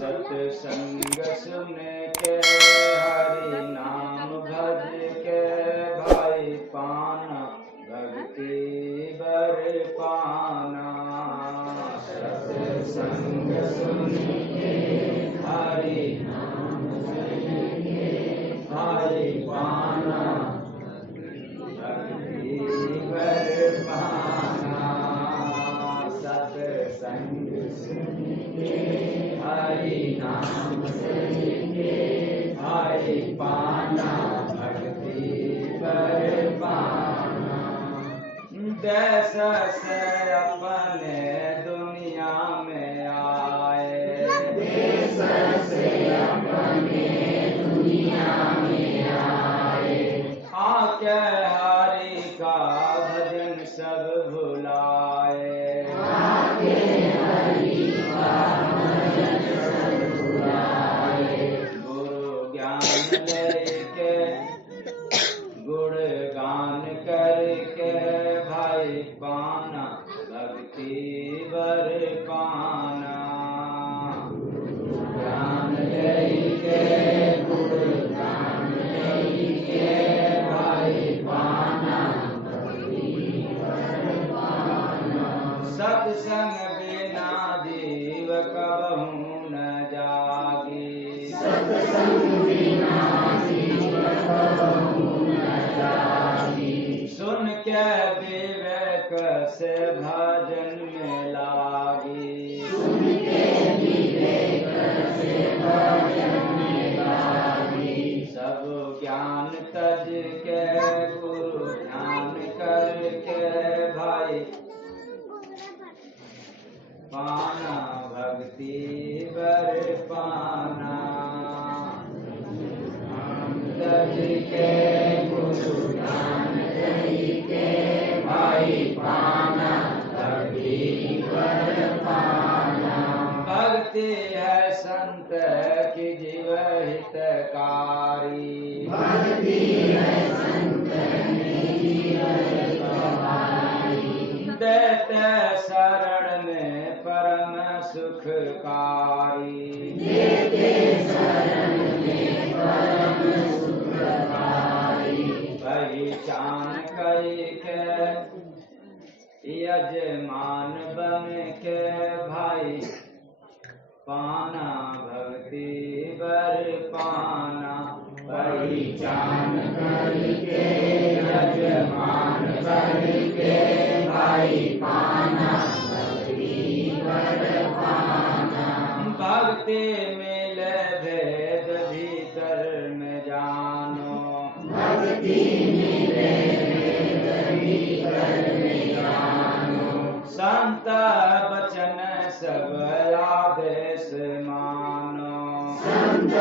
सत्संग सुन के हरि नाम भज के भाई पाना भक्ति बर पाना। सत्संग सुन के हरि नाम भज के भाई पाना भक्ति बर पाना। सत्संग सुन के हरि नाम भज के भाई पाना भक्ति बर पाना। देश से अपने दुनिया में आए, देश से अपने दुनिया में आए, आके हरि का भजन सब भुलाए, आके हरि का भजन सब भुलाए। गुरु ज्ञान लेके गुण गान करके भाई पाना भक्ति बर पाना। ज्ञान लेके गुण गान लेके भाई पाना भक्ति बर पाना। सत्संग बिना जीव कबहू न जागी, सत्संग बिना जीव कबहू न जागी। सुन के विवेक से भजन में लागी, सुन के विवेक से भजन में लागी। सब ज्ञान तज के गुरु ध्यान करके भाई पाना भक्ति बर पाना। तज के गुरु ध्यान करके भाई पाना भक्ति बर पाना। भक्ति है संत की जीव हितकारी, भक्ति है संत की जीव हितकारी। देते शरण में परम सुखकारी, देते शरण में परम सुखकारी। पहचान कई के यजमान बन के भाई पाना भक्ति बर पाना। पहचान कई के यजमान बन के भाई पाना भक्ति बर पाना। भक्ति मिले भेद भीतर में जानो, भक्ति मिले भेद भीतर में जानो। संत वचन सब आदेश मानो, संत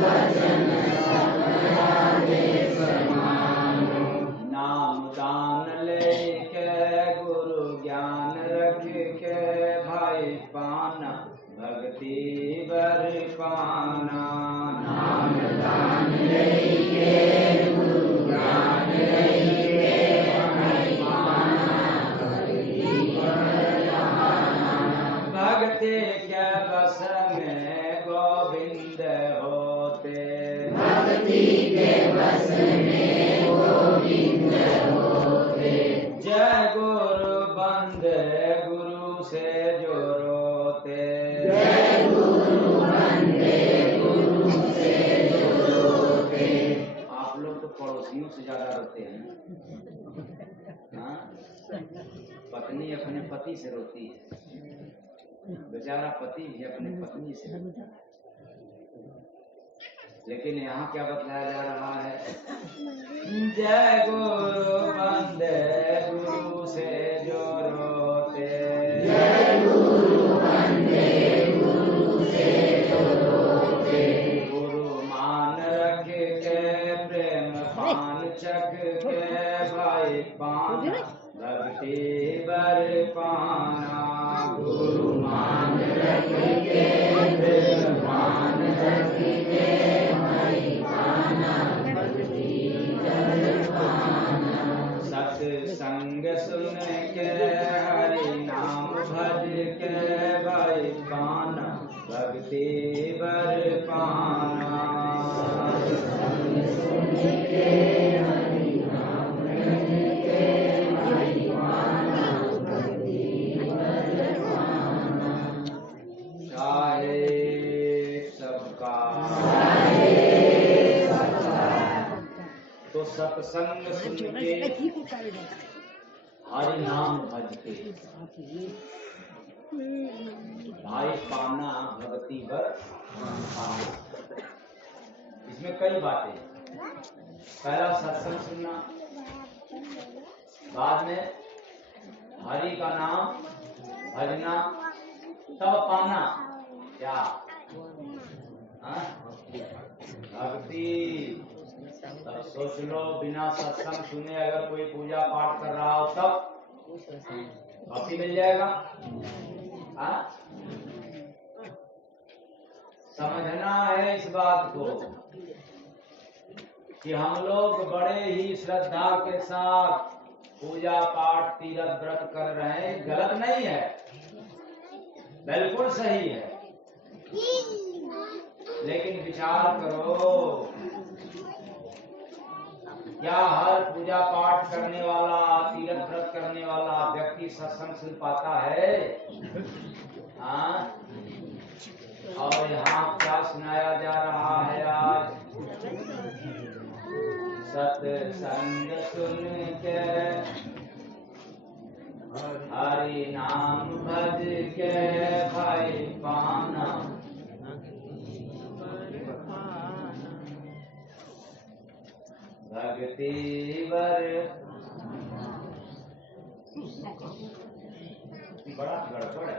वचन सब आदेश मानो। नाम दान लेके गुरु ज्ञान रख के भाई पाना भक्ति बर पाना। नाम दान लेके गुरु ज्ञान लेके भाई पाना भक्ति बर पाना। भक्ति के बस में गोविंद होते, भक्ति के बस में गोविंद होते। जय गुरु बंदे गुरु से जो रोते, जय गुरु बंदे गुरु से जो रोते। आप लोग तो पड़ोसियों से ज्यादा रोते हैं, हाँ? पत्नी अपने पति से रोती है, बेचारा पति भी अपने पत्नी से रोता है। लेकिन यहाँ क्या बतलाया जा रहा है? जय गुरु बंदे गुरु से जो रोते, जय गुरु बंदे गुरु से जो रोते। गुरु मान रख के प्रेम पान चख के भाई पाना भक्ति बर पाना। गुरु मान रख के प्रेम पान रख के भाई पाना भक्ति बर पाना। सत्संग सुन के हरि नाम भज के भाई पाना भक्ति वर पाना। तो सत्संग सुन के हरि नाम भज के भाई पाना भक्ति वर पाना। इसमें कई बातें, पहला सत्संग सुनना, बाद में हरि का नाम भजना, तब पाना क्या भक्ति। तब सोच लो, बिना सत्संग सुने अगर कोई पूजा पाठ कर रहा हो तब भक्ति मिल जाएगा। समझना है इस बात को कि हम लोग बड़े ही श्रद्धा के साथ पूजा पाठ तीर्थ व्रत कर रहे हैं, गलत नहीं है, बिल्कुल सही है। लेकिन विचार करो, क्या हर पूजा पाठ करने वाला, तीर्थ व्रत करने वाला व्यक्ति सत्संग सुन पाता है? हाँ? और यहाँ क्या सुनाया जा रहा है आज? सत्संग सुन के हरि नाम भज के भाई पाना। भक्ति वर बड़ा गड़बड़ है,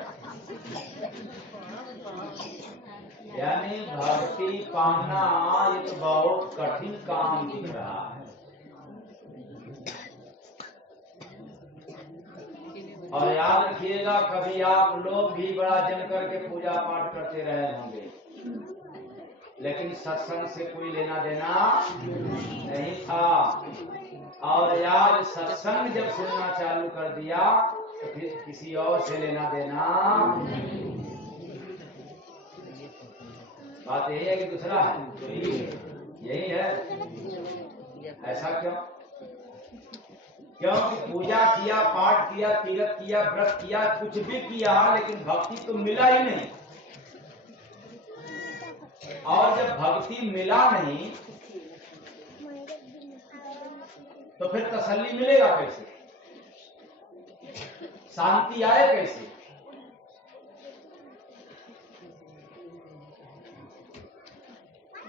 यानी भक्ति पाना ये तो बहुत कठिन काम दिख रहा है। और याद रखिएगा, कभी आप लोग भी बड़ा जम करके पूजा पाठ करते रहे होंगे, लेकिन सत्संग से कोई लेना देना नहीं था। और यार सत्संग जब सुनना चालू कर दिया तो फिर किसी और से लेना देना। बात यही है कि दूसरा है? यही है। ऐसा क्यों? क्योंकि पूजा किया, पाठ किया, तीर्थ किया, व्रत किया, कुछ भी किया, लेकिन भक्ति तो मिला ही नहीं। और जब भक्ति मिला नहीं तो फिर तसल्ली मिलेगा कैसे? शांति आए कैसे?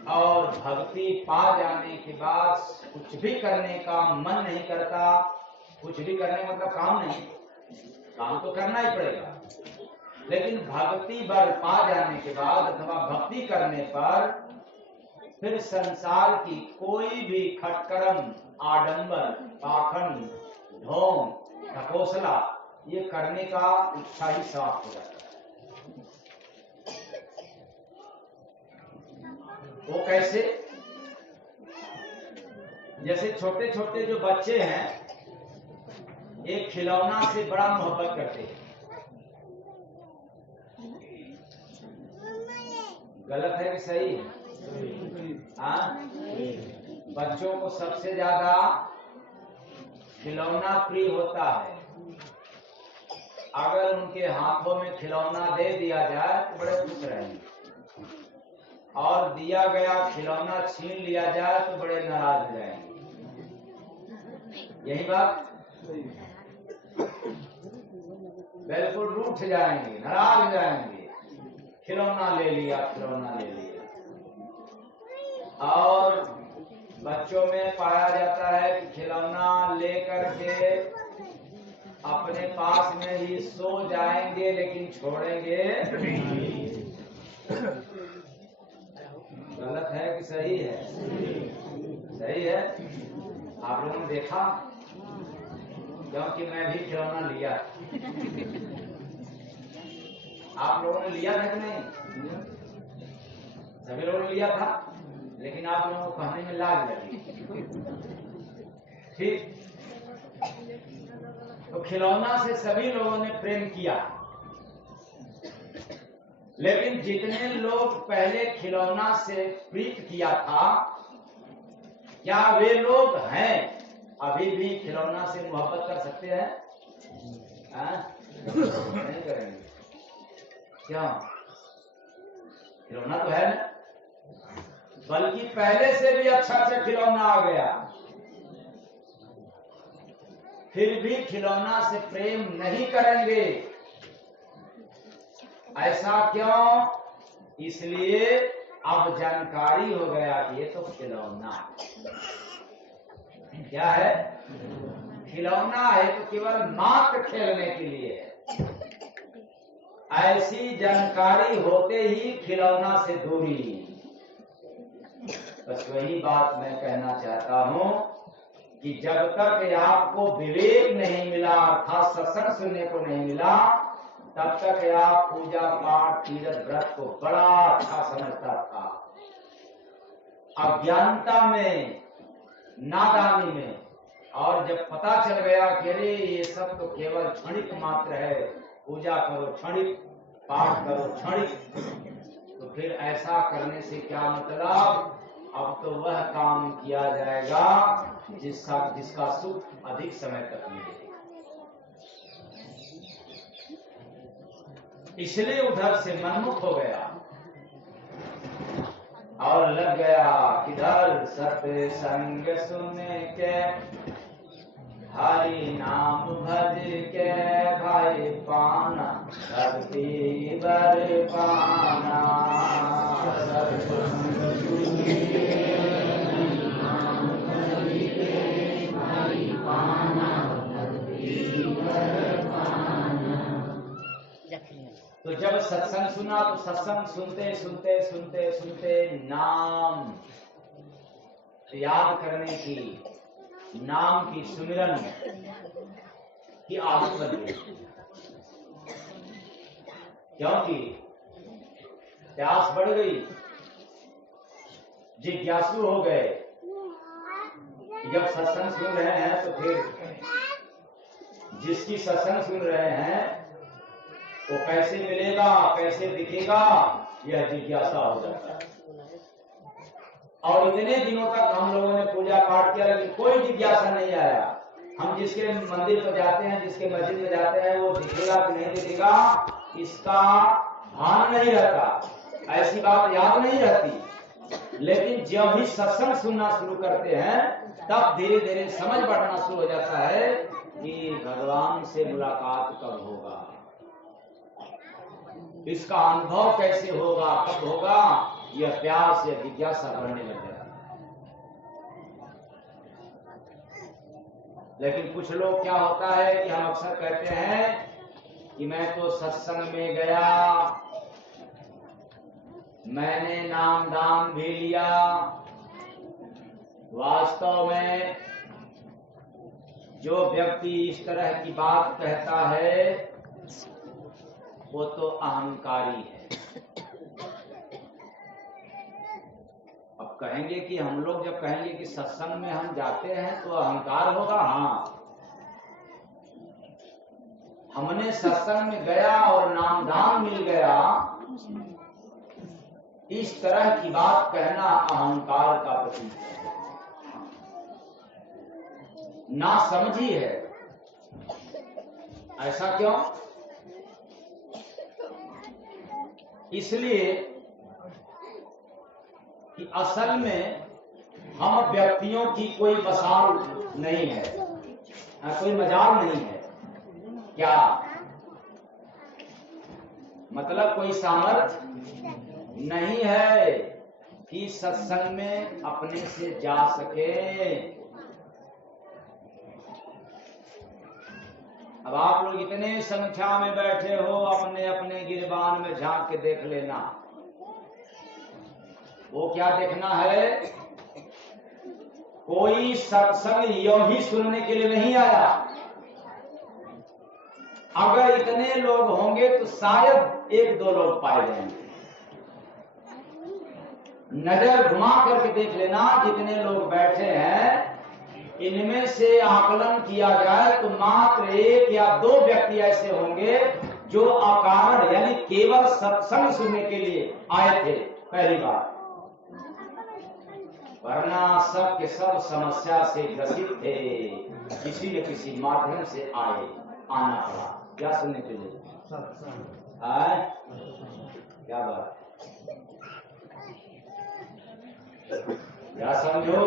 और भक्ति पा जाने के बाद कुछ भी करने का मन नहीं करता। कुछ भी करने मतलब काम नहीं, काम तो करना ही पड़ेगा, लेकिन भक्ति बल पा जाने के बाद अथवा भक्ति करने पर फिर संसार की कोई भी खटकर्म, आडंबर, पाखंड, ढोंग, ढकोसला ये करने का इच्छा ही साफ हो जाता है। वो कैसे? जैसे छोटे छोटे जो बच्चे हैं, एक खिलौना से बड़ा मोहब्बत करते हैं। गलत है कि सही है? हाँ? बच्चों को सबसे ज्यादा खिलौना प्रिय होता है। अगर उनके हाथों में खिलौना दे दिया जाए तो बड़े खुश रहेंगे, और दिया गया खिलौना छीन लिया जाए तो बड़े नाराज हो जाएंगे। यही बात? बिल्कुल रूठ जाएंगे, नाराज हो जाएंगे। खिलौना ले लिया, खिलौना ले लिया। और बच्चों में पाया जाता है कि खिलौना लेकर के अपने पास में ही सो जाएंगे, लेकिन छोड़ेंगे नहीं। गलत है कि सही है? सही है। आप लोगों ने देखा, क्योंकि मैं भी खिलौना लिया। आप लोगों ने लिया था कि नहीं? सभी लोगों ने लिया था, लेकिन आप लोगों को कहने में लाज लगी। ठीक? तो खिलौना से सभी लोगों ने प्रेम किया, लेकिन जितने लोग लोग पहले खिलौना से प्रीत किया था, क्या वे लोग हैं अभी भी खिलौना से मोहब्बत कर सकते हैं? नहीं करेंगे। क्यों? खिलौना तो है ना, बल्कि पहले से भी अच्छा खिलौना आ गया, फिर भी खिलौना से प्रेम नहीं करेंगे। ऐसा क्यों? इसलिए अब जानकारी हो गया कि ये तो खिलौना क्या है, खिलौना है तो केवल मात्र खेलने के लिए है। ऐसी जानकारी होते ही खिलौना से दूरी। बस वही बात मैं कहना चाहता हूं कि जब तक आपको विवेक नहीं मिला, अर्थात सत्संग सुनने को नहीं मिला, तब तक आप पूजा पाठ तीर्थ व्रत को बड़ा अच्छा समझता था। अज्ञानता में, नादानी में, और जब पता चल गया कि अरे ये सब तो केवल क्षणिक मात्र है, पूजा करो क्षणिक, पाठ करो क्षणिक, तो फिर ऐसा करने से क्या मतलब? अब तो वह काम किया जाएगा जिसका सुख अधिक समय तक मिले। इसलिए उधर से मनमुख हो गया और लग गया किधर सत्संग सुन के, हरि नाम भज के, भाई पाना भक्ति बर पाना। तो जब सत्संग सुना तो सत्संग सुनते सुनते सुनते सुनते नाम याद करने की, नाम की सुमिरन की आदत बन गई, क्योंकि प्यास बढ़ गई, जिज्ञासु हो गए। जब सत्संग सुन रहे हैं तो फिर जिसकी सत्संग सुन रहे हैं वो कैसे मिलेगा, कैसे दिखेगा, यह जिज्ञासा हो जाता है। और इतने दिनों तक हम लोगों ने पूजा पाठ किया लेकिन कोई जिज्ञासा नहीं आया। हम जिसके मंदिर पर जाते हैं, जिसके मस्जिद में जाते हैं, वो दिखेगा कि नहीं दिखेगा इसका भान नहीं रहता, ऐसी बात याद नहीं रहती। लेकिन जब ही सत्संग सुनना शुरू करते हैं तब धीरे धीरे समझ बढ़ना शुरू हो जाता है कि भगवान से मुलाकात कब होगा, इसका अनुभव कैसे होगा, कब होगा, यह प्यास, यह जिज्ञासा बढ़ने लग जाती है। लेकिन कुछ लोग क्या होता है कि हम अक्सर कहते हैं कि मैं तो सत्संग में गया, मैंने नाम दान भी लिया, वास्तव में जो व्यक्ति इस तरह की बात कहता है वो तो अहंकारी है। अब कहेंगे कि हम लोग जब कहेंगे कि सत्संग में हम जाते हैं तो अहंकार होगा, हाँ, हमने सत्संग में गया और नामदान मिल गया, इस तरह की बात कहना अहंकार का प्रतीक है, ना समझी है। ऐसा क्यों? इसलिए कि असल में हम व्यक्तियों की कोई मसाल नहीं है, कोई मजाल नहीं है। क्या मतलब? कोई सामर्थ्य नहीं है कि सत्संग में अपने से जा सके। अब आप लोग इतने संख्या में बैठे हो, अपने अपने गिरबान में झांक के देख लेना। वो क्या देखना है? कोई सत्संग यूं ही सुनने के लिए नहीं आया। अगर इतने लोग होंगे तो शायद एक दो लोग पाए जाएंगे। नजर घुमा करके देख लेना, जितने लोग बैठे हैं इनमें से आकलन किया जाए तो मात्र एक या दो व्यक्ति ऐसे होंगे जो अकारण यानी केवल सत्संग सुनने के लिए आए थे पहली बार, वरना सब के सब समस्या से ग्रसित थे, किसी न किसी माध्यम से आना पड़ा। क्या सुनने के लिए? क्या बात, क्या समझो,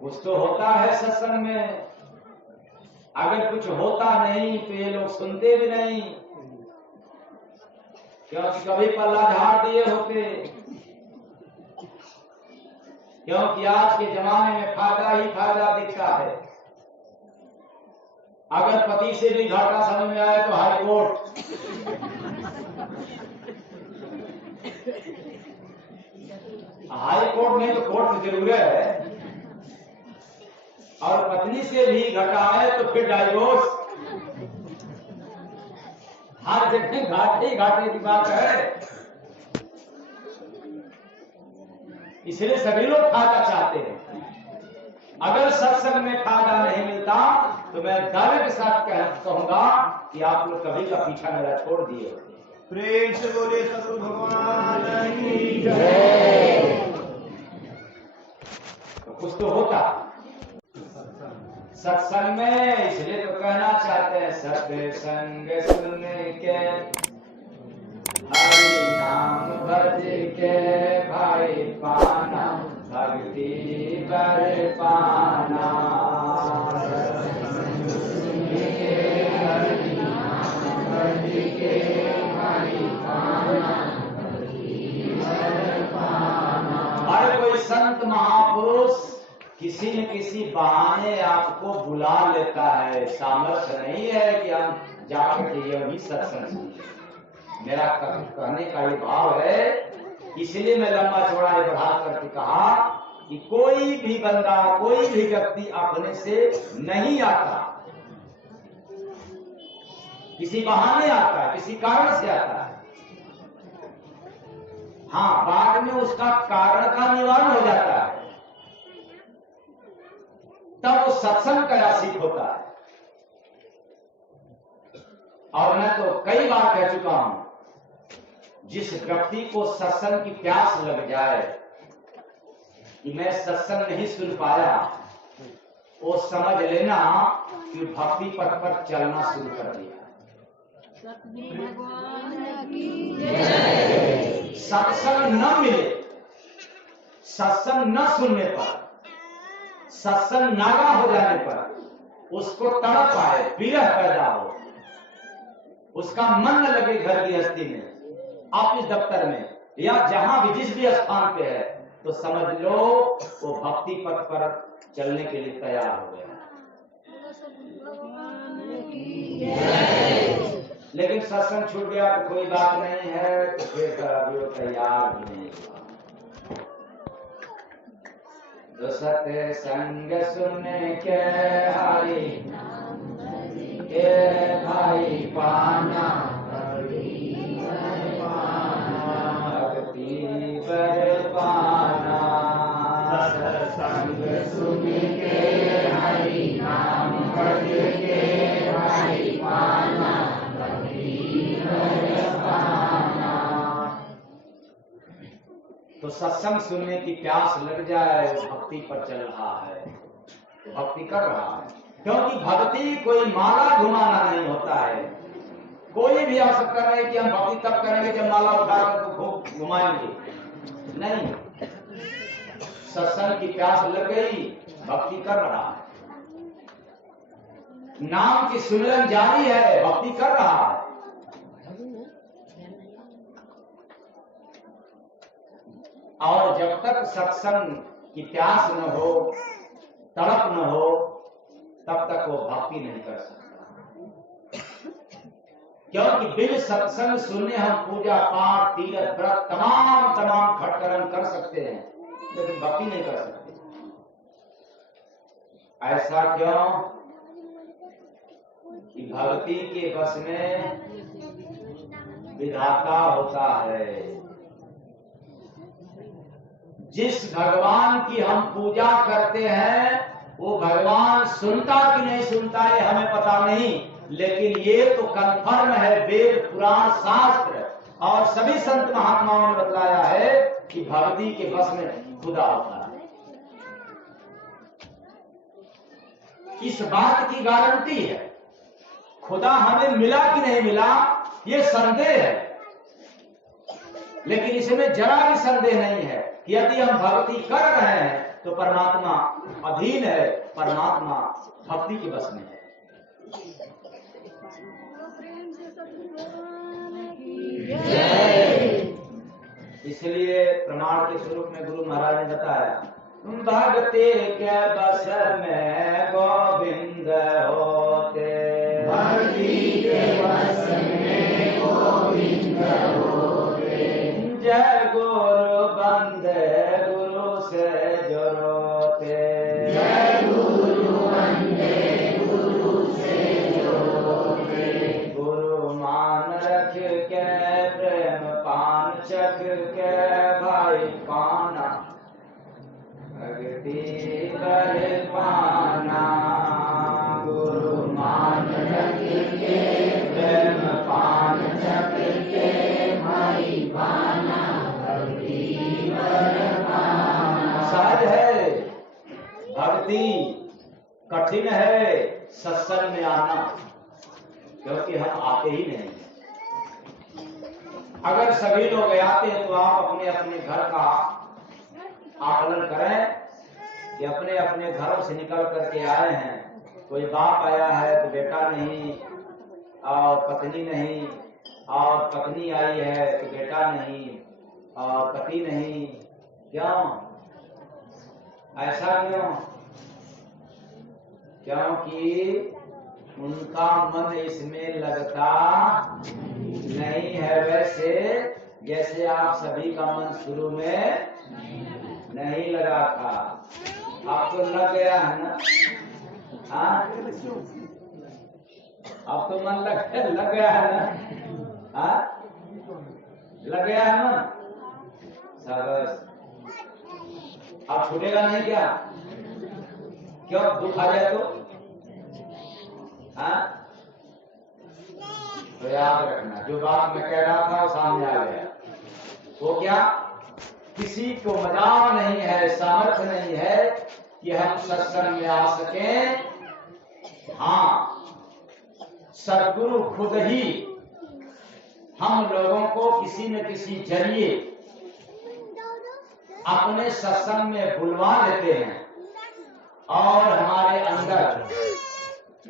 कुछ तो होता है सत्संग में। अगर कुछ होता नहीं तो ये लोग सुनते भी नहीं, क्योंकि कभी पल्ला झाड़ दिए होते। क्योंकि आज के जमाने में फायदा ही फायदा दिखता है। अगर पति से भी घाटा समझ में आए तो हाई कोर्ट, हाई कोर्ट नहीं तो कोर्ट तो जरूर है, और पत्नी से भी घटा है तो फिर डाइवोर्स। हर जगह घाटे ही घाटे की बात है। इसलिए सभी लोग फायदा चाहते हैं। अगर सत्संग में फायदा नहीं मिलता तो मैं दावे के साथ कहूंगा कि आप लोग कभी का पीछा मेरा छोड़ दिए होते। प्रेम से बोले सतगुरु भगवान की जय। तो कुछ तो होता सत्संग में, इसलिए तो कहना चाहते हैं सत्संग सुन के हरि नाम भज के भाई पाना भक्ति बर पाना। अरे कोई संत महापुरुष किसी न किसी बहाने आपको बुला लेता है, सामर्थ्य नहीं है कि हम जाकर के यही सत्संग सुनिए। मेरा कहने का ये भाव है, इसलिए मैं लंबा चौड़ा बढ़ा करके कहा कि कोई भी बंदा, कोई भी व्यक्ति अपने से नहीं आता, किसी बहाने आता है, किसी कारण से आता है। हाँ, बाद में उसका कारण का निवारण हो जाता है, तब वो सत्संग का आशिक होता है। और मैं तो कई बार कह चुका हूं, जिस व्यक्ति को सत्संग की प्यास लग जाए कि मैं सत्संग नहीं सुन पाया, वो समझ लेना कि भक्ति पथ पर चलना शुरू कर दिया। सत्संग न मिले, सत्संग न सुनने पर, सत्संग नागा हो जाने पर उसको तड़प आए, विरह पैदा हो, उसका मन न लगे घर गृहस्थी में, ऑफिस दफ्तर में, या जहां भी जिस भी स्थान पे है, तो समझ लो वो भक्ति पथ पर चलने के लिए तैयार हो गया। लेकिन सत्संग छूट गया तो कोई बात नहीं है, तो फिर अभी वो तैयार भी नहीं हुआ। तो सत्संग सुनने के हरि के भाई पाना भक्ति बर पाना। सत्संग सुन के हरि नाम भज के भाई पाना भक्ति बर पाना। तो सत्संग सुनने की प्यास लग जाए, वो भक्ति पर चल रहा है, भक्ति कर रहा है। क्योंकि भक्ति कोई माला घुमाना नहीं होता है। कोई भी आवश्यकता नहीं कि हम भक्ति तब करेंगे जब माला उठाकर तो खूब घुमाएंगे, नहीं। सत्संग की प्यास लग गई, भक्ति कर रहा है, नाम की सुमिरन जारी है, भक्ति कर रहा है। और जब तक सत्संग की प्यास न हो, तड़प न हो, तब तक वो भक्ति नहीं कर सकता। क्योंकि बिन सत्संग सुने हम पूजा पाठ तीर्थ व्रत तमाम खटकर्म कर सकते हैं, लेकिन भक्ति नहीं कर सकते। ऐसा क्यों? कि भक्ति के बस में विधाता होता है। जिस भगवान की हम पूजा करते हैं वो भगवान सुनता कि नहीं सुनता है हमें पता नहीं, लेकिन ये तो कन्फर्म है, वेद पुराण शास्त्र और सभी संत महात्माओं ने बतलाया है कि भक्ति के बस में खुदा होता है। इस बात की गारंटी है। खुदा हमें मिला कि नहीं मिला ये संदेह है, लेकिन इसमें जरा भी संदेह नहीं है कि यदि हम भक्ति कर रहे हैं तो परमात्मा अधीन है, परमात्मा भक्ति के बस में है। इसलिए प्रमाण के स्वरूप में गुरु महाराज ने बताया, भक्ति के बस में गोविंद होते, भक्ति के बस में गोविंद होते, जय गुरु बंदे गुरु से जोड़ते, जय गुरु बंदे गुरु से जोड़ते, गुरु मान रख के प्रेम पान चख के भाई पाना, भक्ति कर पाना, गुरु मान रख के प्रेम पान चख के भाई पाना, भक्ति कर पाना। सहज है, भक्ति कठिन है सत्संग में आना, क्योंकि हम आते ही नहीं। अगर सभी लोग आते हैं तो आप अपने अपने घर का आकलन करें कि अपने अपने घरों से निकल करके आए हैं। कोई बाप आया है तो बेटा नहीं, और पत्नी नहीं, और पत्नी आई है तो बेटा नहीं, और पति नहीं। क्यों ऐसा? क्यों? क्योंकि उनका मन इसमें लगता नहीं है, वैसे जैसे आप सभी का मन शुरू में नहीं लगा था। आपको लग गया है ना? हाँ, अब तो मन लग गया है ना? हाँ, लग गया है मन? शाबाश। अब छूटेगा नहीं क्या? क्यों? दुख आ जाए तो? हाँ, तो याद रखना, जो बात मैं कह रहा था वो सामने आ गया। वो क्या? किसी को मजाल नहीं है, सामर्थ्य नहीं है कि हम सत्संग में आ सकें। हाँ, सद्गुरु खुद ही हम लोगों को किसी न किसी जरिए अपने सत्संग में बुलवा लेते हैं और हमारे अंदर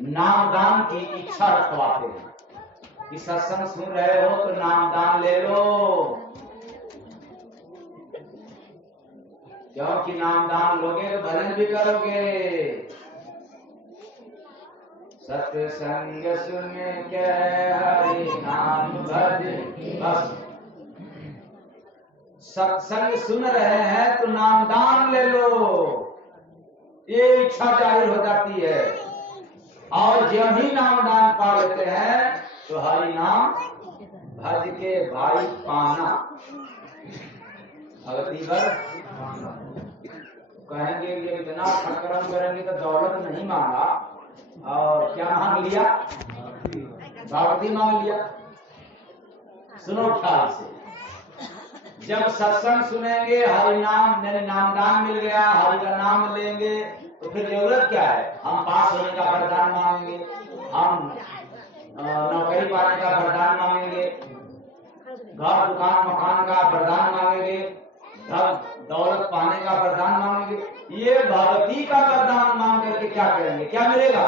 नामदान की इच्छा रखवाते हैं कि सत्संग सुन रहे हो तो नामदान ले लो, क्योंकि नामदान लोगे तो भजन भी करोगे। सत्संग सुन के हरि नाम भज, बस सत्संग सुन रहे हैं तो नामदान ले लो, ये इच्छा जाहिर हो जाती है। और जब ही नामदान पा लेते हैं तो हरि नाम भज के भाई पाना, भगती भर कहेंगे कि इतना कर्म करेंगे तो दौलत नहीं मांगा, और क्या मांग लिया? भगवती मांग लिया। सुनो ख्याल से, जब सत्संग सुनेंगे, हरि नाम यानी नामदान मिल गया, हरि का नाम लेंगे, तो फिर जरूरत क्या है? हम पास होने का वरदान मांगेंगे, हम नौकरी पाने का वरदान मांगेंगे, घर दुकान मकान का वरदान मांगेंगे, धन दौलत पाने का वरदान मांगेंगे। ये भगवती का वरदान मांग करके क्या करेंगे? क्या मिलेगा?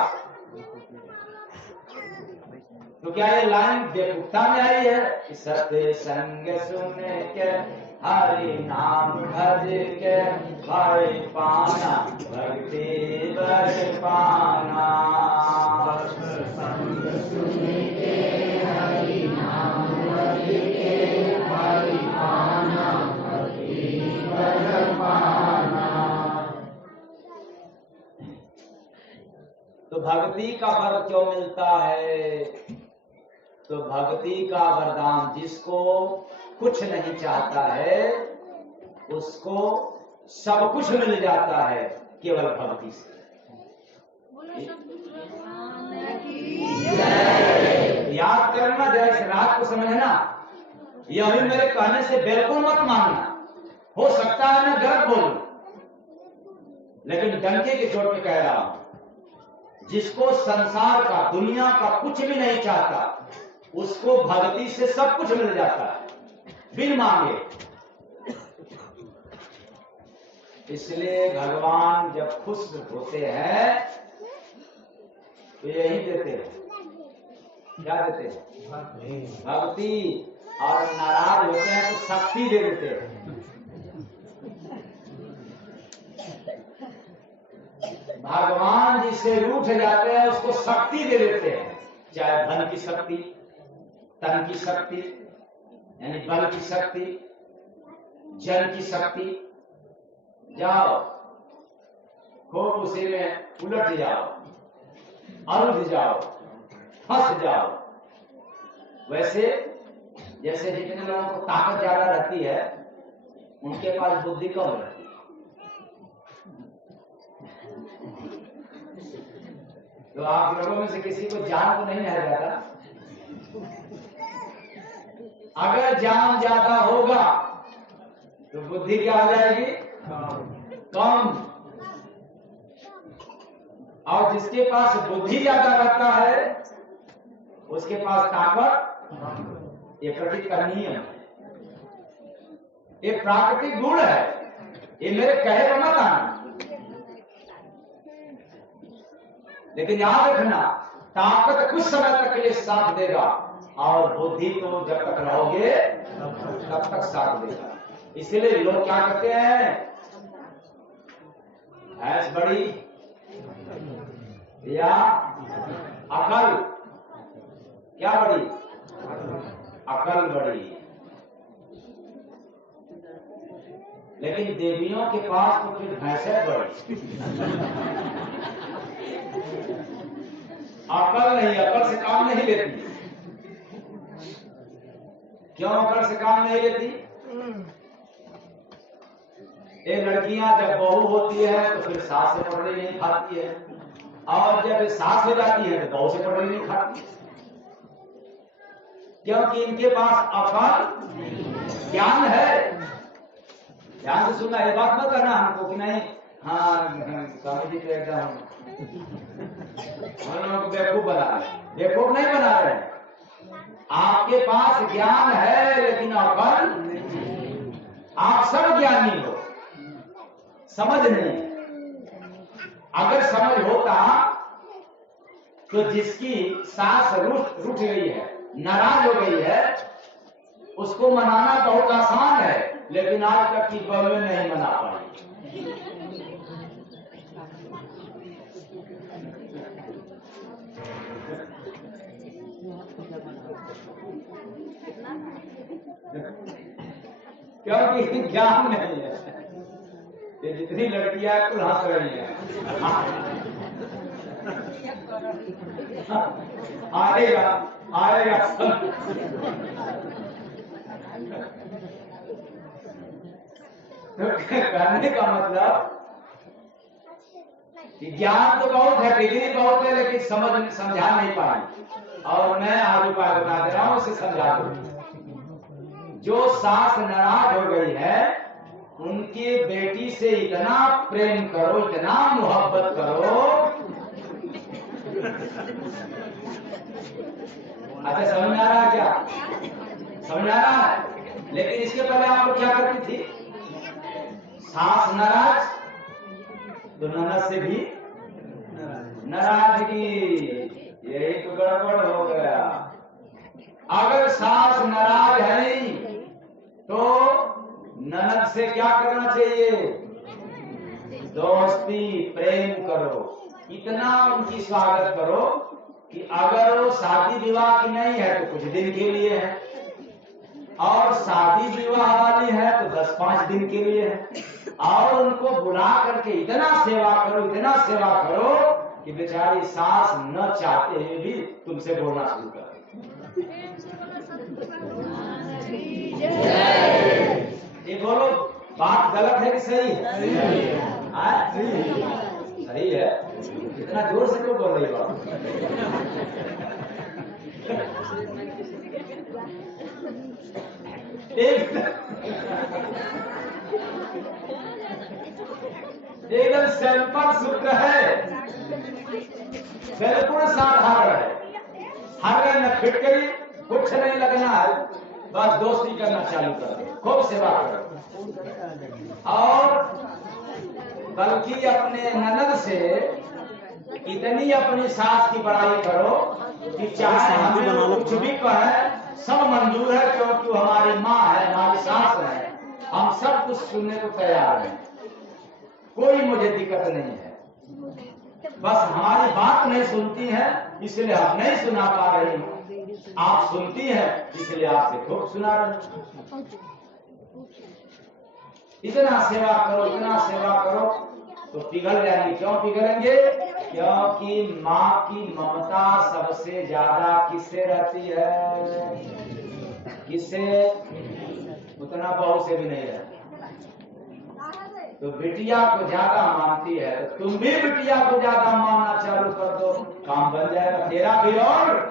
तो क्या ये लाइन बेपुख्ता में आई है कि सत्य संग सुन के हरि नाम भज के भाई पाना, भक्ति भज पाना। संग सुन के हरि नाम भज के भाई पाना, भक्ति भज पाना। तो भक्ति का वर क्यों मिलता है? तो भक्ति का वरदान जिसको कुछ नहीं चाहता है उसको सब कुछ मिल जाता है केवल भक्ति से। याद करना, जरा इस रात को समझना। ये अभी मेरे कहने से बिल्कुल मत मानना। हो सकता है मैं गलत बोलूं, लेकिन डंके की चोट पे कह रहा हूं, जिसको संसार का, दुनिया का कुछ भी नहीं चाहता, उसको भक्ति से सब कुछ मिल जाता है बिन मांगे। इसलिए भगवान जब खुश होते हैं तो यही देते हैं। क्या देते हैं? भक्ति। और नाराज होते हैं तो शक्ति दे देते हैं। भगवान जिसे रूठ जाते हैं उसको शक्ति दे देते हैं, चाहे धन की शक्ति, तन की शक्ति यानी बल की शक्ति, जन की शक्ति। जाओ खूब उसी में उलट जाओ, अरुझ जाओ, फंस जाओ। वैसे जैसे जितने लोगों को ताकत ज्यादा रहती है उनके पास बुद्धि कम रहती है। तो आप लोगों में से किसी को जान तो नहीं रह जाता। अगर जान ज्यादा होगा तो बुद्धि क्या हो जाएगी? कम। और जिसके पास बुद्धि ज्यादा रहता है उसके पास ताकत। ये प्रकृति का नियम है, ये प्राकृतिक गुण है, ये मेरे कहे पर मत आना। लेकिन याद रखना, ताकत कुछ समय तक के लिए साथ देगा और बुद्धि तो जब तक रहोगे तब तक साथ देगा। इसलिए लोग क्या करते हैं, भैंस बड़ी या अकल, क्या बड़ी? अकल बड़ी। लेकिन देवियों के पास तो फिर भैंसें बड़ी। अकल नहीं, अकल से काम नहीं लेती। क्यों अकल से काम नहीं लेती? ये लड़कियां जब बहू होती है तो फिर सास से पकड़ी नहीं खाती है, और जब सास हो जाती है तो बहू से पकड़ी नहीं खाती, क्योंकि इनके पास अकल ज्ञान है। ध्यान से सुनना, ये बात मत करना हमको कि नहीं हाँ स्वामी जी तो एकदम हम लोगों को बेवकूफ बना रहे हैं। बेवकूफ नहीं बना रहे हैं, आपके पास ज्ञान है लेकिन अकल, आप सब ज्ञानी हो, समझ नहीं। अगर समझ होता तो जिसकी सास रूठ गई है, नाराज हो गई है, उसको मनाना बहुत आसान है, लेकिन आज तक की बहू नहीं मना पाई। क्योंकि ज्ञान नहीं है। ये जितनी लड़कियां कुल हंस रही हैं, आएगा आएगा। तो कहने का मतलब कि ज्ञान तो बहुत है, डिग्री बहुत है, लेकिन समझा नहीं पाई। और मैं आज उपाय बता दे रहा हूं, उसे समझा दो। जो सास नाराज हो गई है उनकी बेटी से इतना प्रेम करो, इतना मोहब्बत करो। अच्छा समझ में आ रहा है क्या? समझ आ रहा है? लेकिन इसके पहले आप लोग क्या करती थी? सास नाराज तो ननद से भी नाराजगी, यही तो गड़बड़ हो गया। अगर सास नाराज है तो ननद से क्या करना चाहिए? दोस्ती, प्रेम करो, इतना उनकी स्वागत करो कि अगर वो शादी विवाह की नहीं है तो कुछ दिन के लिए है, और शादी विवाह वाली है तो 10-5 दिन के लिए है। और उनको बुला करके इतना सेवा करो, इतना सेवा करो कि बेचारी सास न चाहते हुए भी तुमसे बोलना शुरू कर। ये बोलो बात गलत है कि सही है? सही है, इतना जोर से क्यों बोल रही हो आप? एकदम सिंपल सूत्र है, बिल्कुल साधारण है। हर न फिटकरी, कुछ नहीं लगना है, बस दोस्ती करना चालू कर दो, खूब सेवा करो। और बल्कि अपने ननद से इतनी अपनी सास की बड़ाई करो कि चाहे हमें कुछ भी कहे सब मंजूर है, क्योंकि वो हमारी माँ है, हमारी सास है, हम सब कुछ सुनने को तैयार हैं, कोई मुझे दिक्कत नहीं है। बस हमारी बात नहीं सुनती है, इसलिए हम नहीं सुना पा रही हूँ। आप सुनती हैं, इसलिए आपसे खूब सुना रही हूँ। इतना सेवा करो, इतना सेवा करो तो पिघल जाएंगे। क्यों पिघलेंगे? क्योंकि माँ की ममता सबसे ज्यादा किससे रहती है? किससे? उतना बहू से भी नहीं रहती। तो बिटिया को ज्यादा मानती है, तो तुम भी बिटिया को ज्यादा मानना चालू कर दो, काम बन जाएगा तेरा भी। और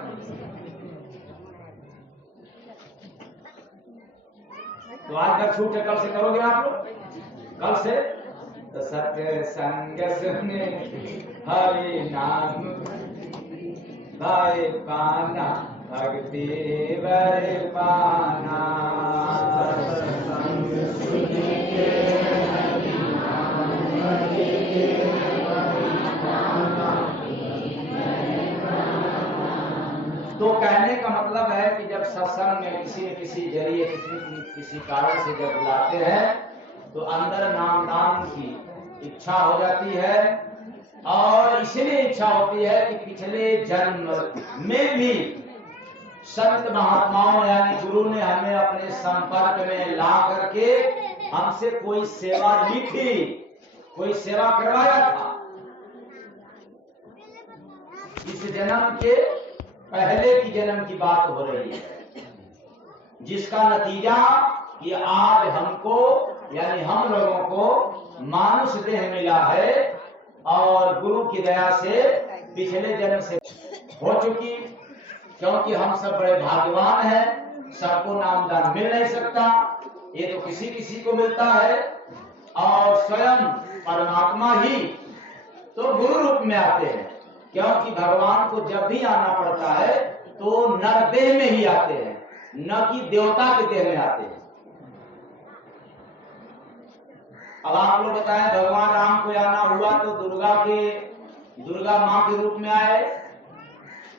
तो आज तक छूट है, कल से करोगे आप लोग? कल से तो सत्य संग सुने हरि नाम भाई पाना, भक्ति वर पाना। तो कहने का मतलब है कि जब सत्संग में किसी न किसी जरिए किसी कारण से जब बुलाते हैं तो अंदर नामदान की इच्छा हो जाती है, और इसलिए इच्छा होती है कि पिछले जन्म में भी संत महात्माओं यानी गुरु ने हमें अपने संपर्क में ला करके हमसे कोई सेवा ली थी, कोई सेवा करवाया था। इस जन्म के पहले की जन्म की बात हो रही है, जिसका नतीजा कि आज हमको यानी हम लोगों को मानुष देह मिला है, और गुरु की दया से पिछले जन्म से हो चुकी। क्योंकि हम सब बड़े भाग्यवान हैं, सबको नामदान मिल नहीं सकता, ये तो किसी किसी को मिलता है, और स्वयं परमात्मा ही तो गुरु रूप में आते हैं। क्योंकि भगवान को जब भी आना पड़ता है तो नर देह में ही आते हैं, न कि देवता के देह में आते हैं। अब आप लोग बताएं, भगवान राम को आना हुआ तो दुर्गा माँ के रूप में आए,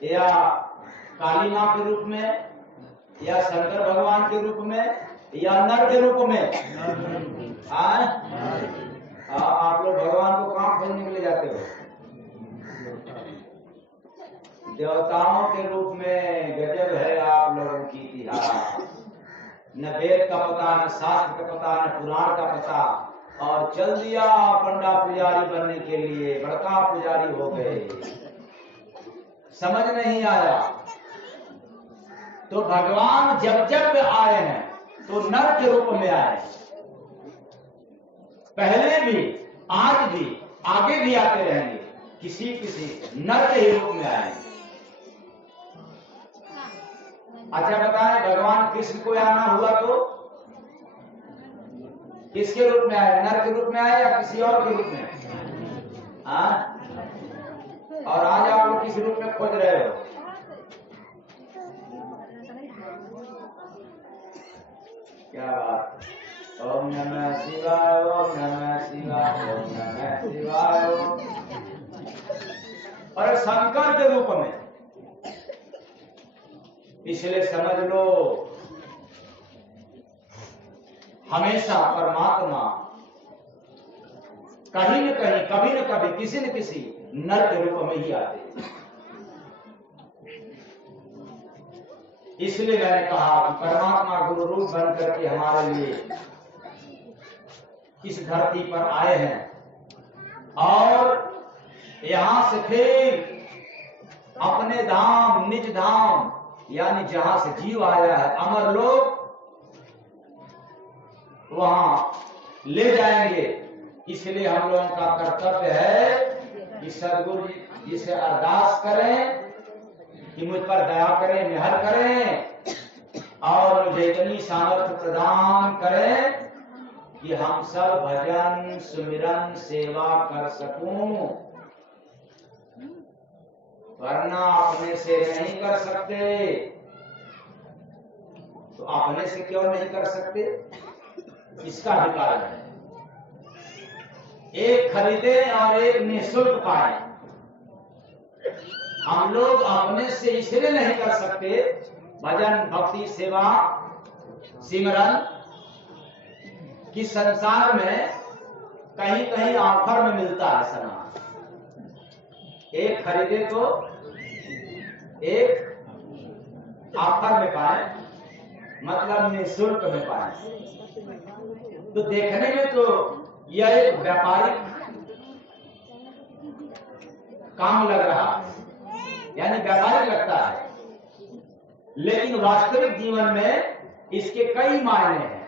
या काली माँ के रूप में, या शंकर भगवान के रूप में, या नर के रूप में? आप लोग भगवान को कहाँ खोजने के लिए जाते हो? देवताओं के रूप में। गजब है आप लोगों की इतिहास, न वेद का पता, न शास्त्र का पता, न पुराण का पता, और चल दिया पंडा पुजारी बनने के लिए, बड़का पुजारी हो गए। समझ नहीं आया। तो भगवान जब जब आए हैं तो नर के रूप में आए, पहले भी, आज भी, आगे भी आते रहेंगे, किसी किसी नर के ही रूप में आए। अच्छा बताएं, भगवान कृष्ण को आना हुआ तो किसके रूप में आए? नर के रूप में आए या किसी और के रूप में? और आज आप लोग किस रूप में खोज रहे हो? क्या बात। ओम नमः शिवाय, ओम नमः शिवाय, ओम नमः शिवाय। और शंकर के रूप में, इसलिए समझ लो हमेशा परमात्मा कहीं न कहीं, कभी न कभी, किसी न किसी नर के रूप में ही आते हैं। इसलिए मैंने कहा कि परमात्मा गुरु रूप बन करके हमारे लिए इस धरती पर आए हैं, और यहां से फिर अपने धाम, निज धाम, यानी जहां से जीव आया है, अमर लोग, वहां ले जाएंगे। इसलिए हम लोगों का कर्तव्य है कि सदगुरु जी से अरदास करें कि मुझ पर दया करें, मेहर करें और मुझे इतनी सामर्थ्य प्रदान करें कि हम सब भजन सुमिरन सेवा कर सकूं, वरना अपने से नहीं कर सकते। तो अपने से क्यों नहीं कर सकते? इसका भी कारण है। एक खरीदे और एक निःशुल्क पाए। हम लोग अपने से इसलिए नहीं कर सकते भजन भक्ति सेवा सिमरन कि संसार में कहीं कहीं ऑफर में मिलता है सामान। एक खरीदे तो एक ऑफर में पाए, मतलब निःशुल्क में पाए। तो देखने में तो यह एक व्यापारिक काम लग रहा है, यानी व्यापारिक लगता है, लेकिन वास्तविक जीवन में इसके कई मायने हैं।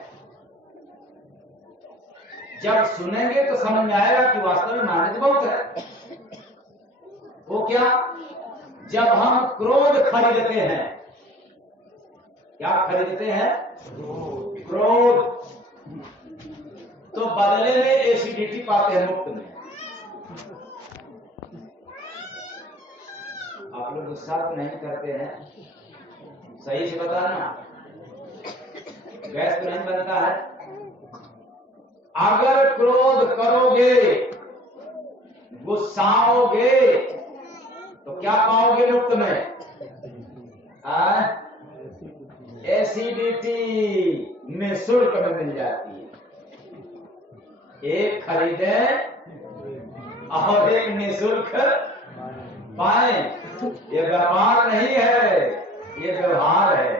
जब सुनेंगे तो समझ में आएगा कि वास्तव में मायने तो बहुत है। वो क्या? जब हम क्रोध खरीदते हैं। क्या खरीदते हैं? क्रोध। तो बदले में एसिडिटी पाते हैं मुफ्त में। आप लोग गुस्सा तो नहीं करते हैं? सही से बताना, गैस तो नहीं बनता है? अगर क्रोध करोगे, गुस्साओगे, तो क्या पाओगे मुफ्त में? एसिडिटी निःशुल्क में मिल जाती है। एक खरीदे और एक निःशुल्क पाए। ये व्यापार नहीं है, ये व्यवहार है।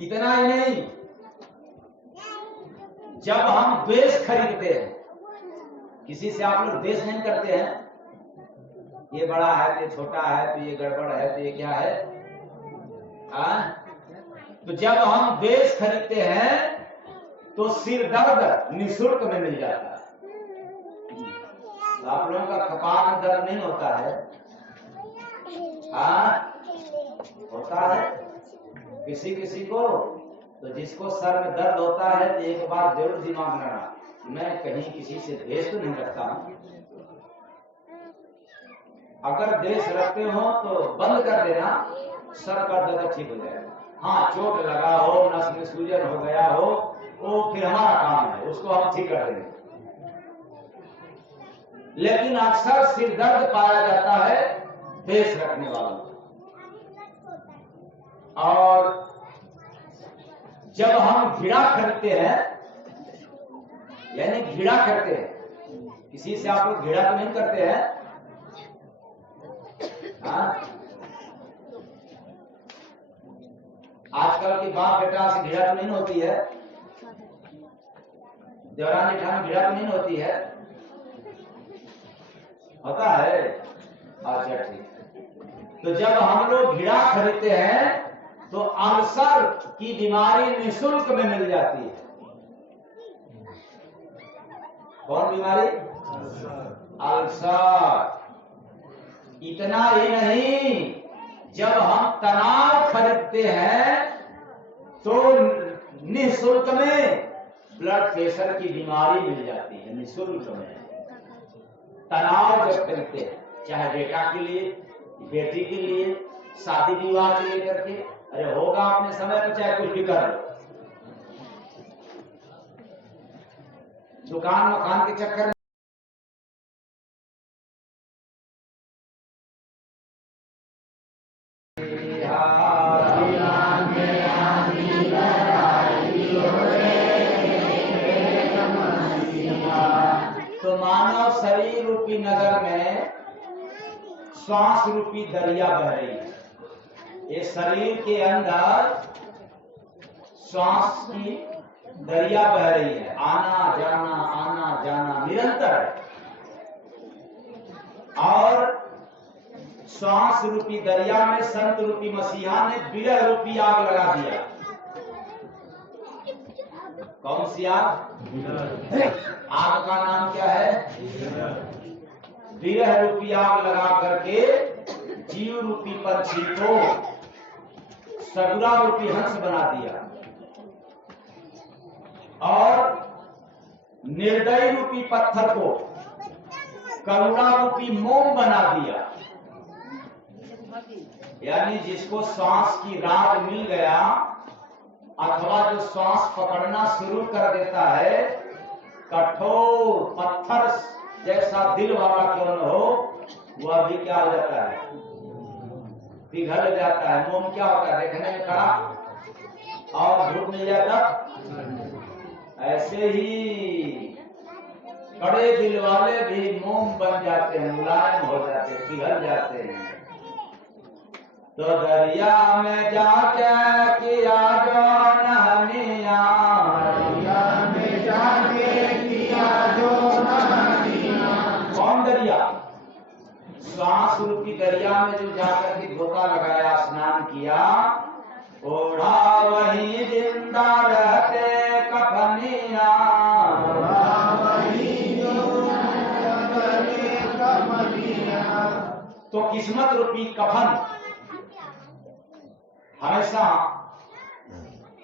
इतना ही नहीं, जब हम द्वेष खरीदते हैं, किसी से आप लोग द्वेष नहीं करते हैं? ये बड़ा है तो ये छोटा है, तो ये गड़बड़ है, तो ये क्या है? तो जब हम द्वेष खरीदते हैं तो सिर दर्द निःशुल्क में मिल जाता है। तो आप लोगों का कपार में दर्द नहीं होता है? होता है किसी किसी को। तो जिसको सर में दर्द होता है तो एक बार जरूर दिमाग में रखना, मैं कहीं किसी से द्वेष तो नहीं रखता हूं। अगर द्वेष रखते हो तो बंद कर देना, सर का दर्द ठीक हो जाएगा। हाँ, चोट लगा हो, नस में सूजन हो गया हो, वो फिर हमारा काम है, उसको हम ठीक कर देंगे। लेकिन अक्सर सिर दर्द पाया जाता है द्वेष रखने वालों को। और जब हम घृणा खरीदते हैं, यानी घृणा करते हैं, किसी से आप लोग घृणा तो नहीं करते हैं? आजकल की बाप बेटा से घृणा तो नहीं होती है, देवरान जेठानी घृणा तो नहीं होती है? होता है? अच्छा ठीक। तो जब हम लोग घृणा खरीदते हैं तो अल्सर की बीमारी निःशुल्क में मिल जाती है। कौन बीमारी? अल्सर। इतना ही नहीं, जब हम तनाव खरीदते हैं तो निःशुल्क में ब्लड प्रेशर की बीमारी मिल जाती है। निःशुल्क में तनाव जब खरीदते हैं, चाहे बेटा के लिए, बेटी के लिए, शादी विवाह के लेकर के, अरे होगा अपने समय पर, चाहे कुछ भी कर लो। दुकान मकान के चक्कर तो मानव शरीर रूपी नगर में श्वास रूपी दरिया बह रही है। ये शरीर के अंदर श्वास की दरिया बह रही है, आना जाना निरंतर है। और श्वास रूपी दरिया में संत रूपी मसीहा ने विरह रूपी आग लगा दिया। कौन सी आग? आग का नाम क्या है? विरह रूपी आग लगा करके जीव रूपी पंछी को सगुरा रूपी हंस बना दिया और निर्दयी रूपी पत्थर को करुणा रूपी मोम बना दिया। यानी जिसको श्वास की राज मिल गया अथवा जो श्वास पकड़ना शुरू कर देता है, कठोर पत्थर जैसा दिल वाला क्यों न हो, वह भी क्या हो जाता है? पिघल जाता है। मोम क्या होता है? देखने में खड़ा और धूप मिल जाता। ऐसे ही कड़े दिल वाले भी मोम बन जाते हैं, मुलायम हो जाते हैं, पिघल जाते हैं। तो दरिया में जाके किया जो नहनिया, दरिया में जाके किया जो नहनिया। कौन दरिया? श्वास रूपी दरिया में जो जाकर के गोता लगाया, स्नान किया, ओढ़ा वही जिंदा रहते कफनिया, तो किस्मत रूपी कफन हमेशा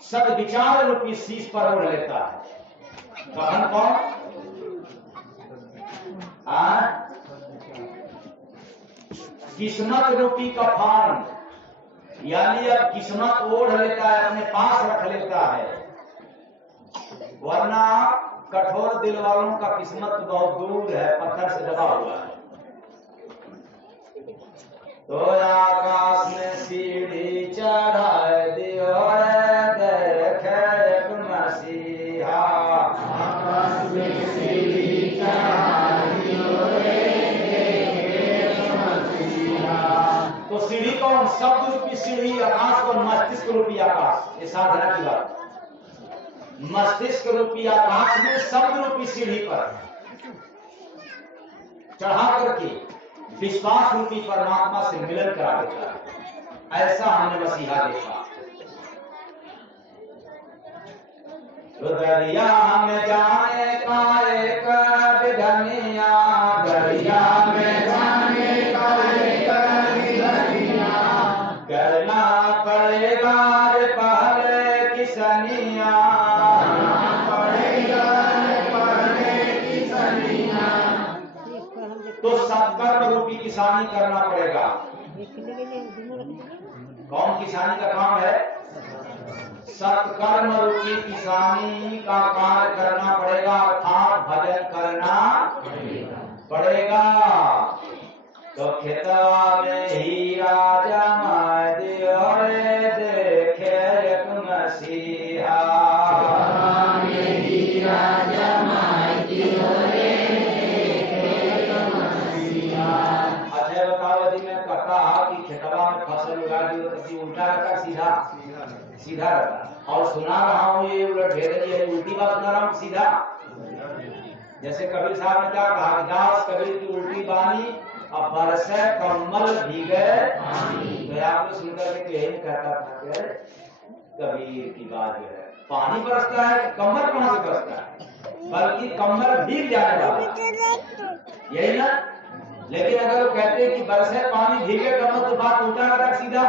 सद्विचार रूपी शीश पर ओढ़ लेता है। कफन कौन? किस्मत रूपी कफन, यानी अब किस्मत ओढ़ लेता है, अपने पास रख लेता है। वरना कठोर दिल वालों का किस्मत बहुत दूर है, पत्थर से दबा हुआ है। तो आकाश में सीढ़ी चढ़ाए दियो देखे एक मसीहा, आकाश में सीढ़ी चढ़ाए दियो देखे मसीहा। तो सीढ़ी कौन? शब्द रूपी सीढ़ी आकाश और मस्तिष्क रूपी आकाश। ये साधना की बात। मस्तिष्क रूपी आकाश में शब्द रूपी सीढ़ी पर चढ़ा करके विश्वास रूपी परमात्मा से मिलन करा देता है। ऐसा हमने मसीहा देखा। तो दरिया में जाने का एक विधनिया, दरिया में जाने का एक विधनिया, करना पड़ेगा रे पहले किसनिया, पड़ेगा रे पहले किसनिया। तो सत्कर्म रूपी किसानी करना पड़ेगा। कौन किसानी का काम है? सत्कर्म रूपी किसानी का कार्य करना पड़ेगा, अर्थात भजन करना पड़ेगा। तो खेतवा में हीरा जमा दियो रे देखे एक मसीहा, हीरा जमा दियो रे देखे एक मसीहा। अच्छा बताओ, यदि मैं कहता कि खेतवा में फसल उगा दियो तो उल्टा रहता सीधा? सीधा रहता। और सुना रहा हूँ ये उलट भेद, ये उल्टी बात सुना रहा हूँ सीधा। जैसे कबीर साहब ने क्या कहा, दास कबीर की उल्टी बानी अब बरसे कम्बल भीगे। तो आपने सुनकर के यही कहता था कि कबीर की बात जो है, पानी बरसता है, कम्बल कहां से बरसता है? बल्कि कम्बल भीग जाने वाला, यही ना। लेकिन अगर वो कहते कि बरसे पानी भीगे कम्बल, तो बात उल्टा रहता, सीधा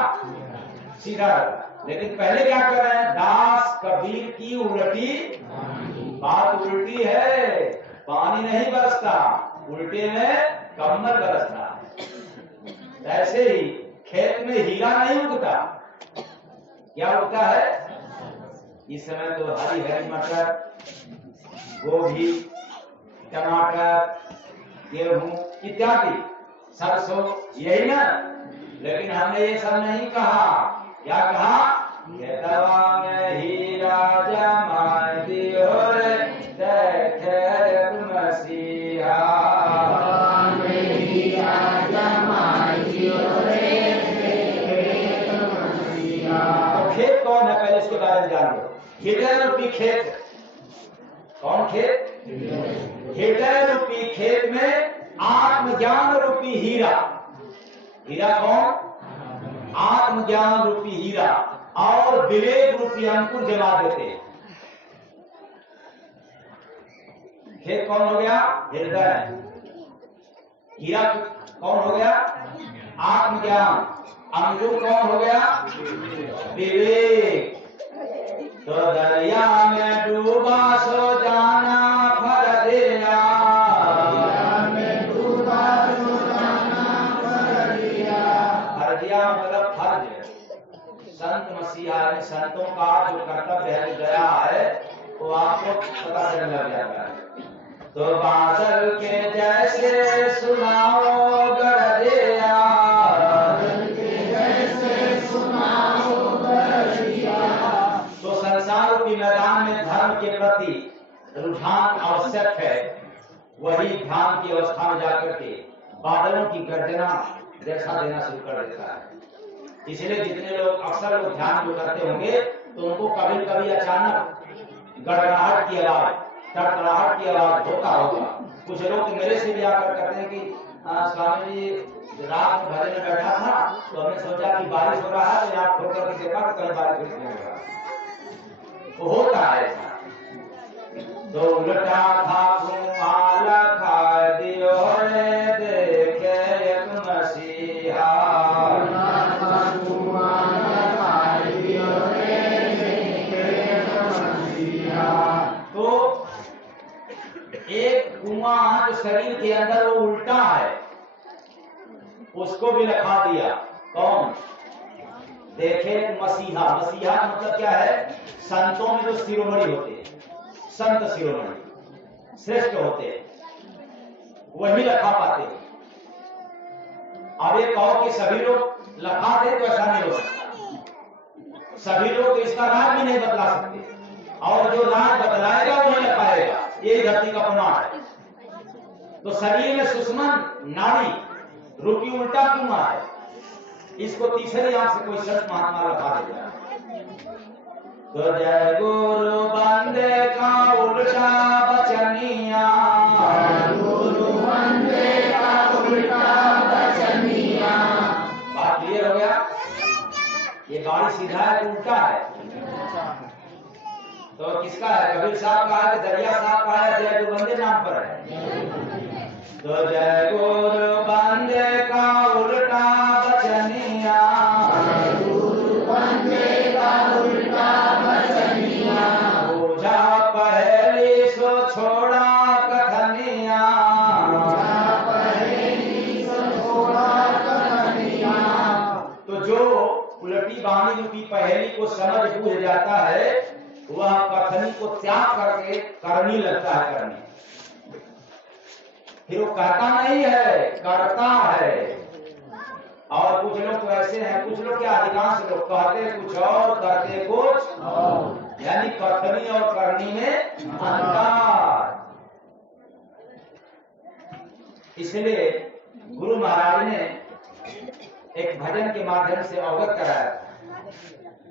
सीधा रहता। लेकिन पहले क्या कर रहे हैं? दास कबीर की उल्टी बात उल्टी है, पानी नहीं बरसता, उल्टे में कम्बल बरसता। ऐसे ही खेत में हीरा नहीं उगता, क्या उगता है? इस समय तो हरी हरी मटर, गोभी, टमाटर, गेहूं इत्यादि, सरसों, यही ना। लेकिन हमने ये सब नहीं कहा। क्या कहा? खेतवा में हीरा जमा दियो रे देखे एक मसीहा, हीरा जमा दियो रे देखे एक मसीहा। तो खेत कौन है पहले इसके बारे में जान लो। हृदय रूपी खेत। कौन खेत? हृदय रूपी खेत में आत्मज्ञान रूपी हीरा। हीरा कौन? आत्मज्ञान रूपी हीरा और विवेक रूपी अंकुर जमा देते। खेत कौन हो गया? हृदय। हीरा कौन हो गया? आत्मज्ञान। अंगूर कौन हो गया? विवेक। तो दरिया में डूबा सो जाना फर दिया, फर दिया मतलब फर्ज। संत मसीहा ने संतों का जो कर्तव्य है गया है वो आपको पता चलने लग जाता है। तो बादल के जैसे सुनाओ गरजिया, तो संसार रूपी मैदान में धर्म के प्रति रुझान आवश्यक है। वही ध्यान की अवस्था में जाकर के बादलों की गर्जना जैसा देना शुरू कर देता है। इसलिए जितने लोग अक्सर लोग ध्यान जो करते होंगे तो उनको कभी कभी अचानक गड़गड़ाहट की आवाज, तड़तड़ाहट की आवाज होता होगा। कुछ लोग तो मेरे से भी आकर कहते हैं कि स्वामी जी रात में भजन में बैठा था तो हमने सोचा कि बारिश हो रहा है तो यहाँ खोल करके देखा तो कल बारिश नहीं हो रहा। तो होता है ऐसा। तो उल्टा था घुमाला खा दियो रे देखे एक मसीहा, तो एक कुआं जो शरीर के अंदर वो उल्टा है उसको भी लिखा दिया। कौन? देखे मसीहा। मसीहा मतलब क्या है? संतों में जो शिरोमणि होते हैं, संत शिरोमणि श्रेष्ठ होते हैं, वही लिखा पाते हैं। अब ये कहो कि सभी लोग लिखा दे तो ऐसा नहीं हो सकता। सभी लोग इसका राज भी नहीं बतला सकते और जो राज बतलाएगा वो नहीं लिखाएगा। ये धरती का प्रमाण है। तो शरीर में सुषमन नाड़ी रूपी उल्टा कुआं है, इसको तीसरी आंख से कोई संत महात्मा लगा देगा। तो जय गुरु बंदे का उल्टा बचनिया, गुरु बंदे का उल्टा बचनिया। बात क्लियर हो गया? ये गाड़ी सीधा है उल्टा है। तो किसका है? कबीर साहब का है, दरिया साहब का है, जय गुरु बंदे नाम पर है। तो जय गुरु बंदे का उल्टा बचनिया, गुरु बंदे का उल्टा बचनिया, पूजा पहली सो छोड़ा कथनिया, पूजा पहली सो छोड़ा कथनिया। तो जो उल्टी बानी रूपी पहली को समझ बूझ जाता है वह कथनी को त्याग करके करनी लगता है। करनी फिर वो कहता नहीं है, करता है। और कुछ लोग तो ऐसे हैं, कुछ लोग क्या अधिकांश लोग कहते कुछ और करते कुछ और, यानी कथनी और करनी में अंतर। इसलिए गुरु महाराज ने एक भजन के माध्यम से अवगत कराया।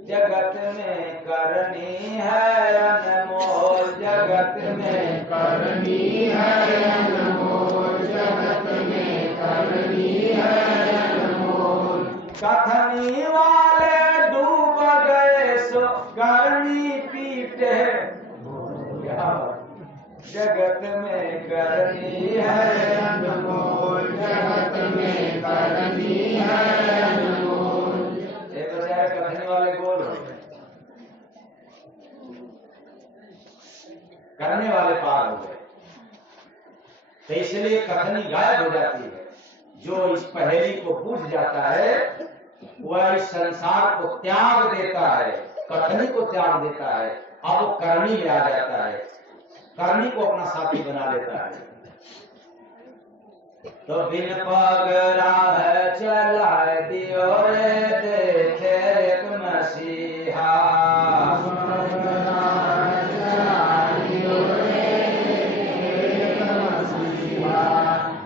जगत में करनी है अनमोल, जगत में करनी है अनमोल, जगत में करनी है अनमोल। कथनी वाले डूब गए सो करनी पीटे, जगत में करनी है अनमोल, जगत में करनी है अनमोल। ये तो चाहे कथनी वाले बोल करने वाले पार हो गए। तो इसलिए कथनी गायब हो जाती है। जो इस पहेली को बूझ जाता है वह इस संसार को त्याग देता है, कथनी को त्याग देता है। अब वो करनी में आ जाता है, करनी को अपना साथी बना लेता है। तो बिन पगरा है चला दियो रे देखे एक मसीहा,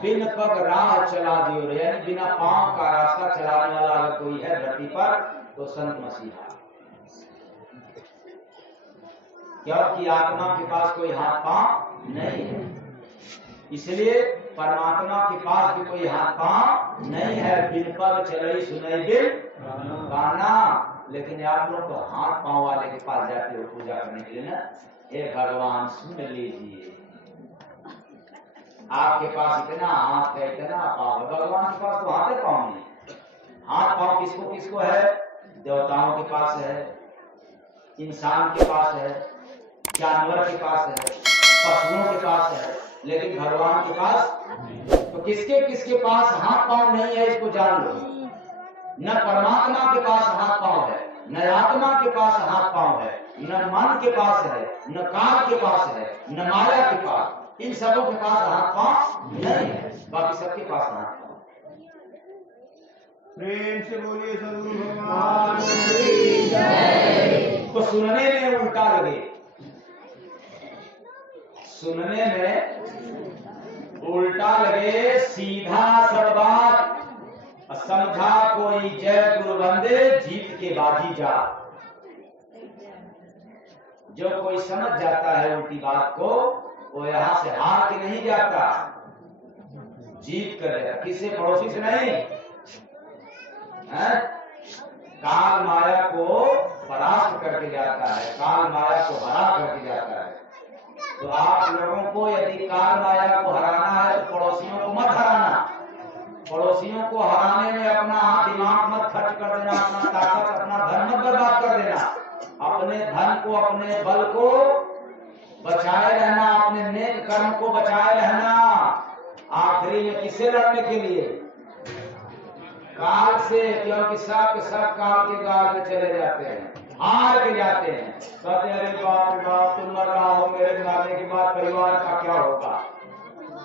बिन पग राह चला दियो रे, यानी बिना पांव का रास्ता चलाने वाला अगर कोई है धरती पर तो संत मसीहा। क्योंकि आत्मा के पास कोई हाथ पांव नहीं है, इसलिए परमात्मा के पास भी कोई हाथ पांव नहीं है। बिन पग चलई सुनई बिन गाना। लेकिन आप लोग तो हाथ पांव वाले के पास जाते हो पूजा करने के लिए ना। हे भगवान सुन लीजिए, आपके पास इतना हाथ है, इतना पाँव है, भगवान के पास तो हाथ है पाँव नहीं। हाथ पाँव किसको किसको है? देवताओं के पास है, इंसान के पास है, जानवर के पास है, पशुओं के पास है, लेकिन भगवान के पास तो किसके किसके पास हाथ पाँव नहीं है, इसको जान लो। न परमात्मा के पास हाथ पाँव है, न आत्मा के पास हाथ पाँव है, न मन के पास है, न काल के पास है, न माया के पास। इन सबों के पास हाथ पाँव नहीं है, बाकी सबके पास हाथ पाँव। प्रेम से बोलिए सद्गुरु भगवान की जय। तो सुनने में उल्टा लगे, सुनने में उल्टा लगे, सीधा सब बात समझा कोई जय गुरु बंदे, जीत के बाजी जा। जो कोई समझ जाता है उल्टी बात को, वो यहां से हार के नहीं जाता, जीत कर जाता। किसी पड़ोसी से नहीं, काल माया को परास्त करके जाता है, काल माया को हरा करके जाता है। तो आप लोगों को यदि काल माया को हराना है तो पड़ोसियों को मत हराना। पड़ोसियों को हराने में अपना दिमाग मत खर्च कर देना, अपना ताकत, अपना धन मत बर्बाद कर देना। अपने धन को, अपने बल को बचाए रहना, अपने नेक कर्म को बचाए रहना। आखिरी में किससे लड़ने के लिए? काल से, क्योंकि सब काल के गाल में चले जाते हैं, हार के जाते हैं। कहते अरे बाप रे बाप, तुम मर रहा हो, मेरे मरने के बाद परिवार का क्या होगा?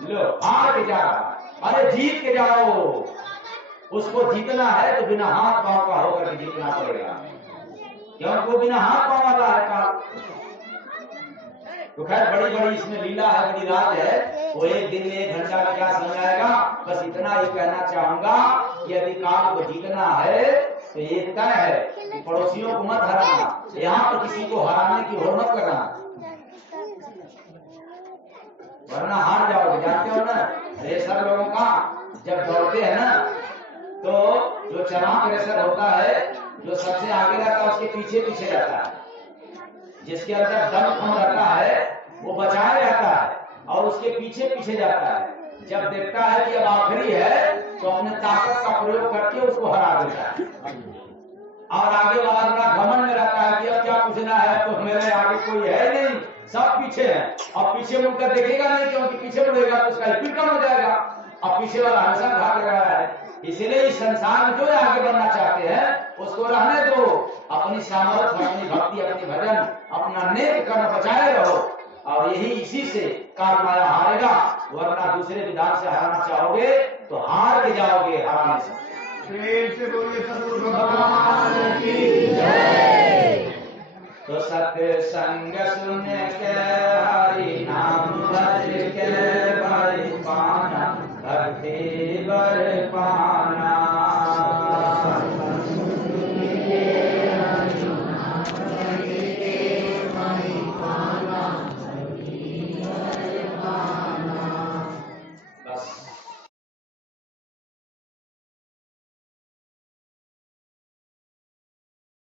लो, हार के जा रहा। अरे जीत के जाओ। उसको जीतना है तो बिना हाथ पांव का होकर के जीतना पड़ेगा, क्योंकि वो बिना हाथ पांव वाला है काल। तो खैर बड़ी बड़ी इसमें लीला है, बड़ी राज है। वो एक दिन में 1 घंटा में क्या समझाएगा? बस इतना ही कहना चाहूंगा कि यदि काल को जीतना है तो ये तय है कि पड़ोसियों को मत हराना, यहाँ तो किसी को हराने की होड़ मत करना, वरना हार जाओगे। जानते हो ना, रेसर लोगों का जब दौड़ते हैं ना, तो जो चलाक रेसर होता है, जो सबसे आगे रहता है उसके पीछे पीछे रहता है, जिसके अंदर दम कम रहता है वो बचाए रहता है और उसके पीछे पीछे जाता है। जब देखता है कि अब आखिरी है तो अपने ताकत का प्रयोग करके उसको हरा देता है, और आगे वाला बड़ा घमंड में रहता है कि अब क्या पूछना है, तो मेरे आगे कोई है नहीं, सब पीछे है। अब पीछे मुड़कर देखेगा नहीं, क्योंकि पीछे मुड़ेगा तो उसका स्पीड कम हो जाएगा। अब पीछे वाला हमेशा भाग रहा है। इसलिए इस संसार में जो आगे बढ़ना चाहते हैं उसको रहने दो, अपनी सामर्थ्य, अपनी भक्ति, अपनी भजन, अपना नेक कर्म बचाए रहो, और यही इसी से काल माया हारेगा। वरना दूसरे विधान से हराना चाहोगे तो हार के जाओगे, हराने से। प्रेम से बोलिए सद्गुरु भगवान की जय। तो सत्संग सुन के हरि नाम भज के बर पाना, भक्ति बर पाना।